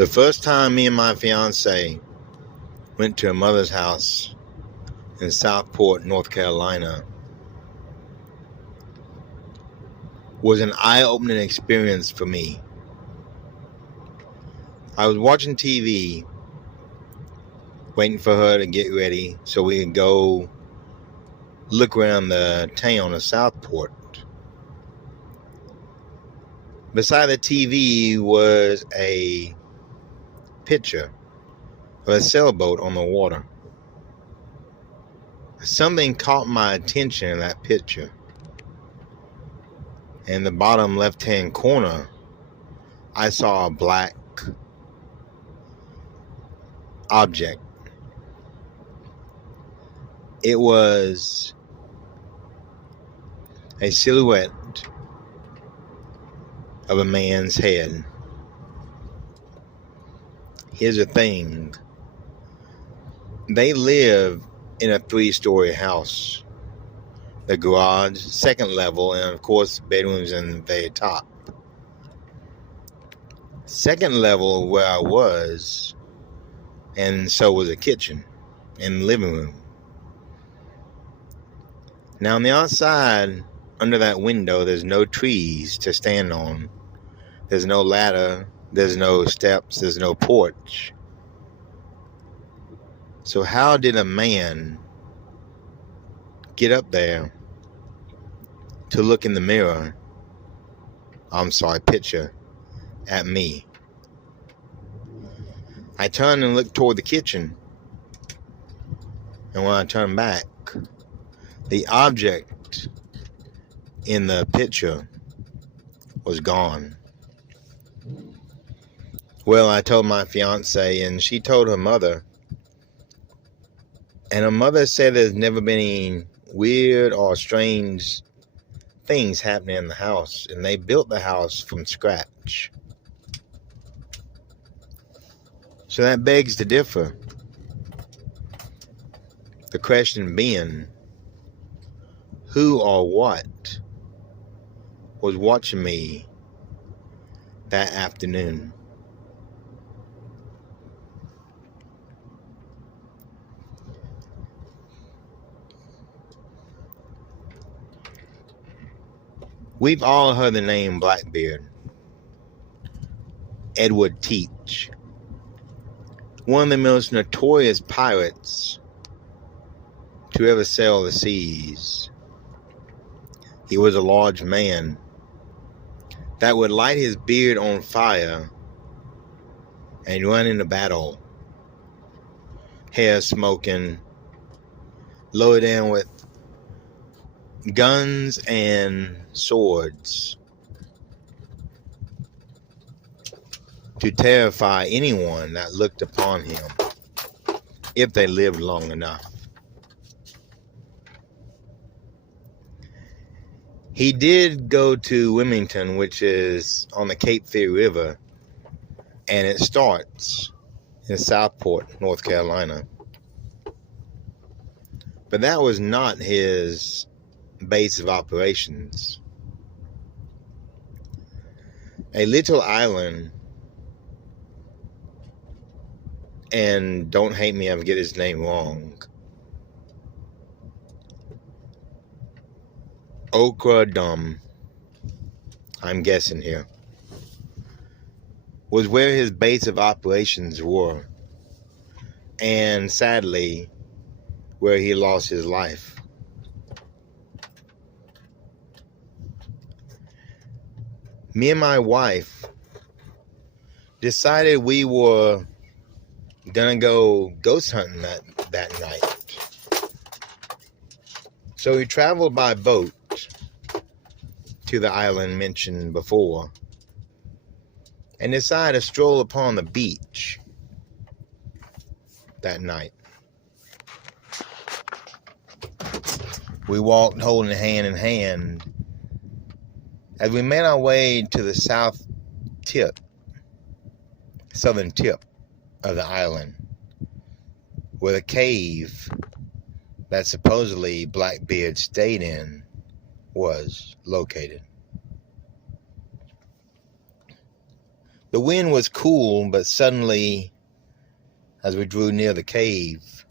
The first time me and my fiance went to her mother's house in Southport, North Carolina, was an eye-opening experience for me. I was watching TV, waiting for her to get ready so we could go look around the town of Southport. Beside the TV was a picture of a sailboat on the water. Something caught my attention in that picture. In the bottom left-hand corner, I saw a black object. It was a silhouette of a man's head. Here's the thing. They live in a 3-story house. The garage, second level, and of course bedrooms in the very top. Second level where I was, and so was a kitchen and living room. Now on the outside, under that window, there's no trees to stand on. There's no ladder, there's no steps, there's no porch. So how did a man get up there to look in the mirror, picture, at me? I turned and looked toward the kitchen. And when I turned back, the object in the picture was gone. Well, I told my fiance, and she told her mother. And her mother said there's never been any weird or strange things happening in the house. And they built the house from scratch. So that begs to differ. The question being, who or what was watching me that afternoon? We've all heard the name Blackbeard. Edward Teach. One of the most notorious pirates to ever sail the seas. He was a large man that would light his beard on fire and run into battle, hair smoking, loaded down with guns and swords to terrify anyone that looked upon him if they lived long enough. He did go to Wilmington, which is on the Cape Fear River, and it starts in Southport, North Carolina. But that was not his base of operations. A little island, and don't hate me if I get his name wrong, Okradom, I'm guessing here, was where his base of operations were, and sadly, where he lost his life. Me and my wife decided we were gonna go ghost hunting that night. So we traveled by boat to the island mentioned before and decided to stroll upon the beach that night. We walked holding hand in hand as we made our way to the southern tip of the island, where the cave that supposedly Blackbeard stayed in was located. The wind was cool, but suddenly, as we drew near the cave,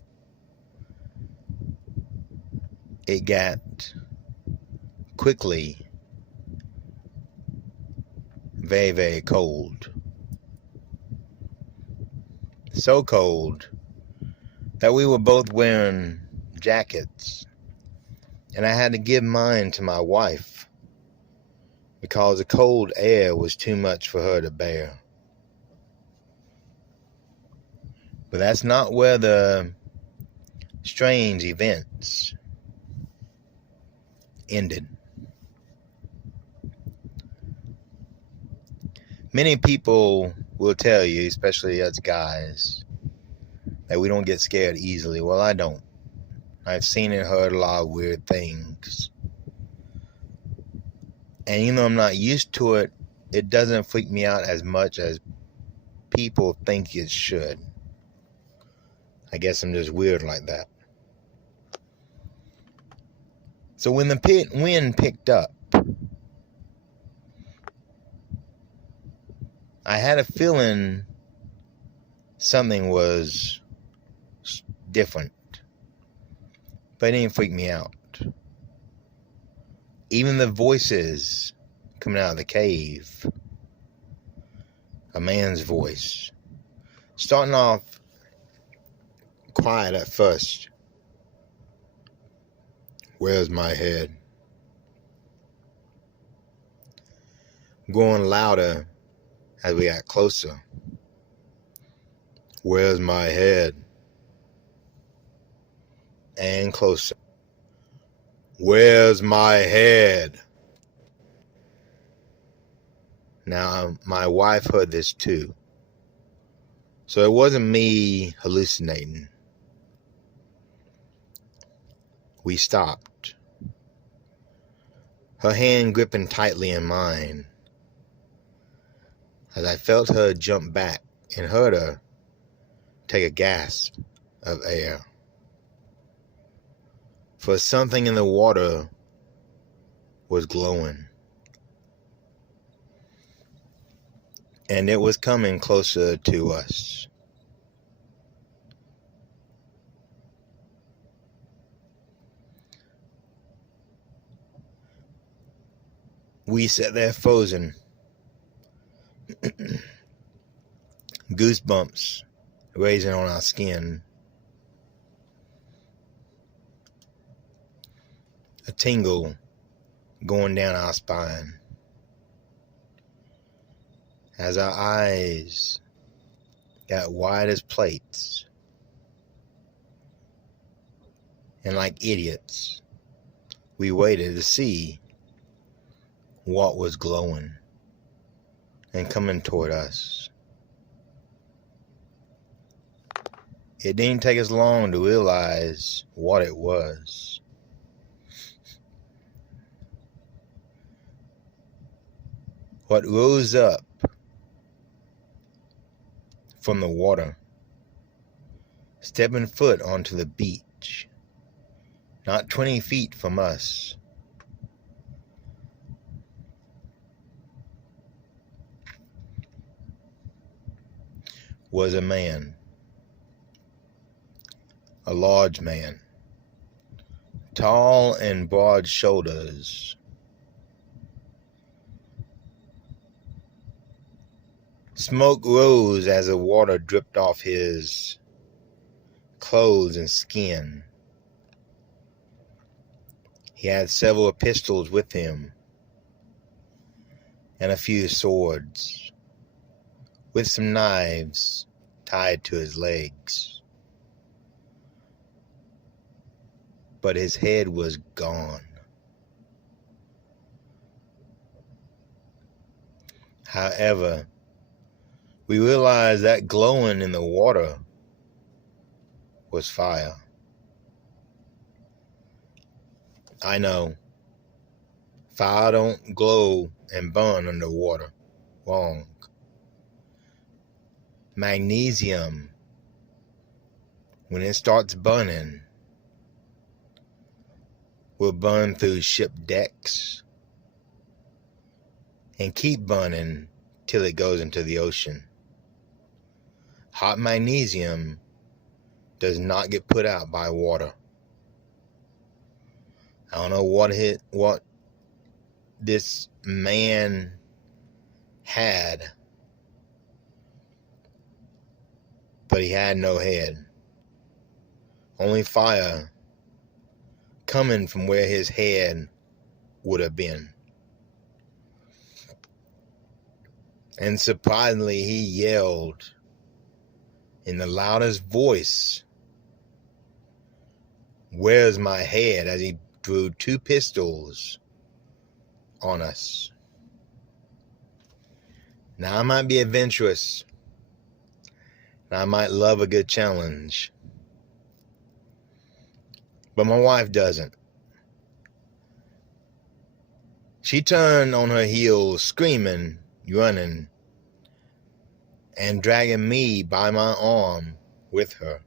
it got quickly very, very cold. So cold that we were both wearing jackets, and I had to give mine to my wife because the cold air was too much for her to bear. But that's not where the strange events ended. Many people will tell you, especially us guys, that we don't get scared easily. Well, I don't. I've seen and heard a lot of weird things. And even though I'm not used to it, it doesn't freak me out as much as people think it should. I guess I'm just weird like that. So when the wind picked up, I had a feeling something was different. But it didn't freak me out. Even the voices coming out of the cave, a man's voice, starting off quiet at first. Where's my head? Going louder as we got closer. Where's my head? And closer. Where's my head? Now, my wife heard this too. So it wasn't me hallucinating. We stopped. Her hand gripping tightly in mine. As I felt her jump back and heard her take a gasp of air. For something in the water was glowing. And it was coming closer to us. We sat there frozen. Goosebumps raising on our skin. A tingle going down our spine. As our eyes got wide as plates. And like idiots, we waited to see what was glowing and coming toward us. It didn't take us long to realize what it was. What rose up from the water, stepping foot onto the beach, not 20 feet from us, was a man, a large man, tall and broad shoulders, smoke rose as the water dripped off his clothes and skin. He had several pistols with him and a few swords, with some knives tied to his legs. But his head was gone. However, we realized that glowing in the water was fire. I know. Fire don't glow and burn underwater. Wrong. Magnesium, when it starts burning, will burn through ship decks and keep burning till it goes into the ocean. Hot magnesium does not get put out by water. I don't know what this man had, but he had no head. Only fire coming from where his head would have been. And surprisingly, he yelled in the loudest voice, "Where's my head?" as he drew 2 pistols on us. Now, I might be adventurous, and I might love a good challenge, but my wife doesn't. She turned on her heels, screaming, running, and dragging me by my arm with her,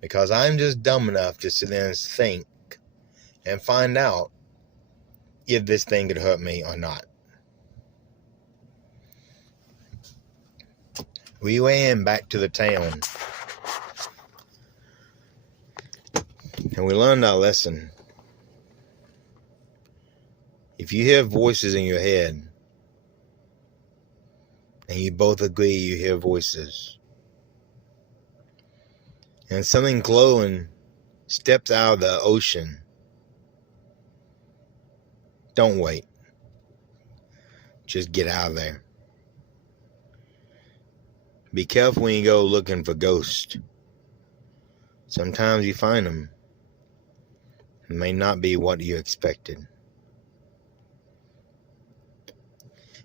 because I'm just dumb enough to sit there and think and find out if this thing could hurt me or not. We ran back to the town, and we learned our lesson. If you hear voices in your head, and you both agree you hear voices, and something glowing steps out of the ocean, don't wait. Just get out of there. Be careful when you go looking for ghosts. Sometimes you find them. It may not be what you expected.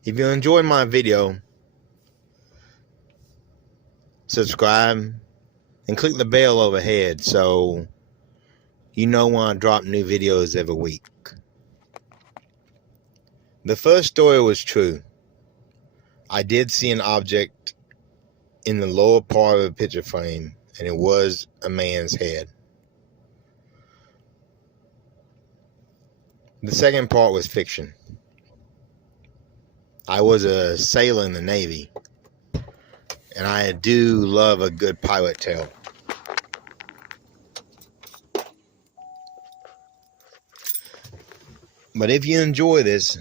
If you enjoyed my video, subscribe and click the bell overhead so you know when I drop new videos every week. The first story was true. I did see an object in the lower part of the picture frame, and it was a man's head. The second part was fiction. I was a sailor in the Navy, and I do love a good pirate tale. But if you enjoy this,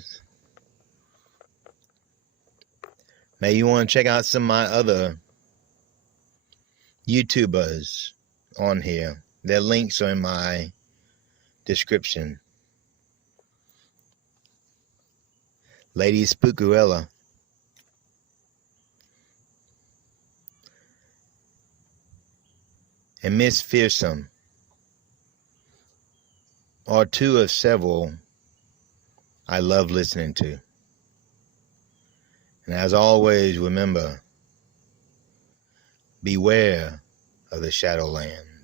maybe you want to check out some of my other YouTubers on here. Their links are in my description. Lady Spookerella, and Miss Fearsome are 2 of several I love listening to. And as always, remember, beware of the Shadowlands.